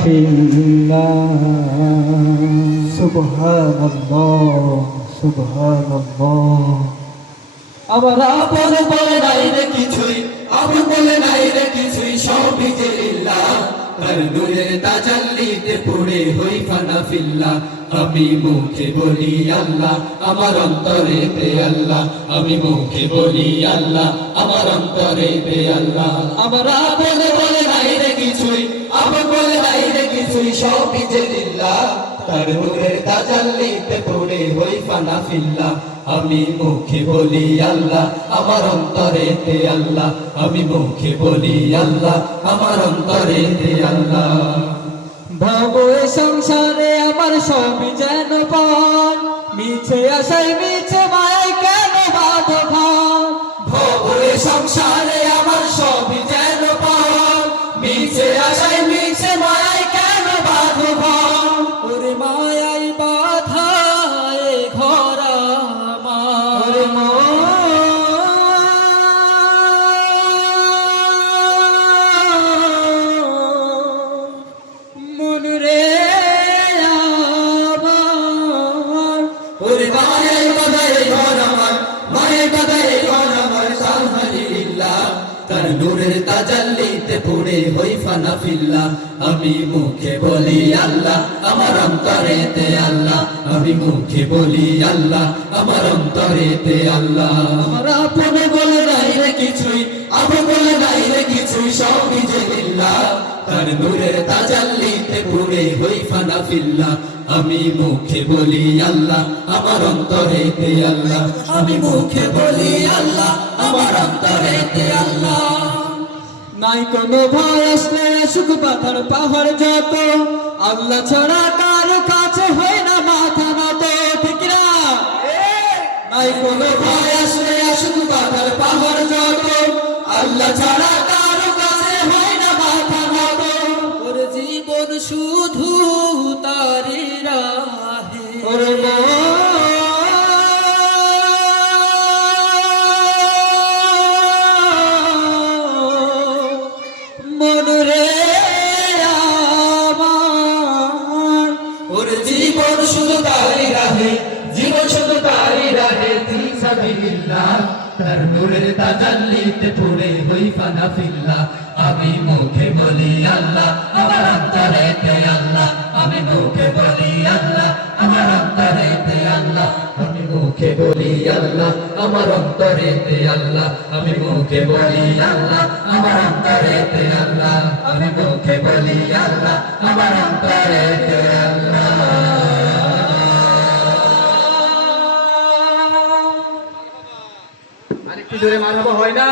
في الله سبحان الله سبحان الله আমার আপন বলে নাই রে কিছুই, আপন বলে নাই রে কিছুই, সবই যে লিল্লাহ। তার নূরের তাজাল্লিতে পড়ে হই ফানা ফিল্লাহ। আমি মুখে বলি আল্লাহ, আমার অন্তরে তে আল্লাহ। আমি মুখে বলি আল্লাহ, আমার অন্তরে তে আল্লাহ। আমার আপন বলে নাই রে কিছুই, আপন বলে নাই রে কিছুই, সবই যে লিল্লাহ। তার নূরের তাজাল্লিতে পড়ে হই ফানা ফিল্লাহ। আমি মুখে বলি আল্লাহ, আমার অন্তরে তে আল্লাহ। আমি মুখে বলি আল্লাহ, আমার অন্তরে তে আল্লাহ। ভাবো এ সংসারে আমার সবই যেন পান, মিছে আশায় মিছে মায়ায় কেন বাঁধো ভান। ভাবো এ সংসারে আমার সবই যেন পান, মিছে আশায় মিছে মায়ায় কেন বাঁধো ভান। ওরে মায়াই বাধা এ ঘর আমার, মন রে আমার। ওরে মায়াই বাধাই ঘর আমার, মায়াই বাধাই ঘর আমার, আলহামদুলিল্লাহ। তার নূরের তাজাল্লিতে পড়ে হই ফানা ফিল্লাহ। আমি মুখে বলি আল্লাহ, আমার অন্তরে তে আল্লাহ। আমি মুখে বলি আল্লাহ, আমার অন্তরে তে আল্লাহ। আমার আপন বলে নাই রে কিছুই, আপন বলে নাই রে কিছুই, সবই যে লিল্লাহ। তার নূরের তাজাল্লিতে পড়ে হই ফানা ফিল্লাহ। আমি মুখে বলি আল্লাহ, আমার অন্তরে তে আল্লাহ। আমি মুখে বলি আল্লাহ, আমার অন্তরে তে আল্লাহ। নাই কোনো ভয় আসলে সুখ পাথার পাহাড় যত, আল্লাহ ছাড়া কারো কাছে হয় না মাথা নত। ঠিক না? নাই কোনো ভয় আসলে সুখ পাথার পাহাড় যত, আল্লাহ ছাড়া কারো কাছে হয় না মাথা নত। ওর জীবন শুধু তারি রাহে, ওর মন রে আমার। ওর জীবন শুধু তারি রাহে, জীবন শুধু তারি রাহে, ফি সাবিলিল্লাহ। তার নূরের তাজাল্লিতে পড়ে হই ফানা ফিল্লাহ। আমি মুখে বলি আল্লাহ, আমার অন্তরে তে আল্লাহ। আমি মুখে বলি আল্লাহ, আমার অন্তরে তে আল্লাহ। আমি মুখে বলি আল্লাহ, আমার অন্তরে তে আল্লাহ। আমি মুখে বলি আল্লাহ, আমার অন্তরে তে আল্লাহ। আমি মুখে বলি আল্লাহ, আমার অন্তরে তে আল্লাহ। আরেকটু জোরে মারবো, হয় না?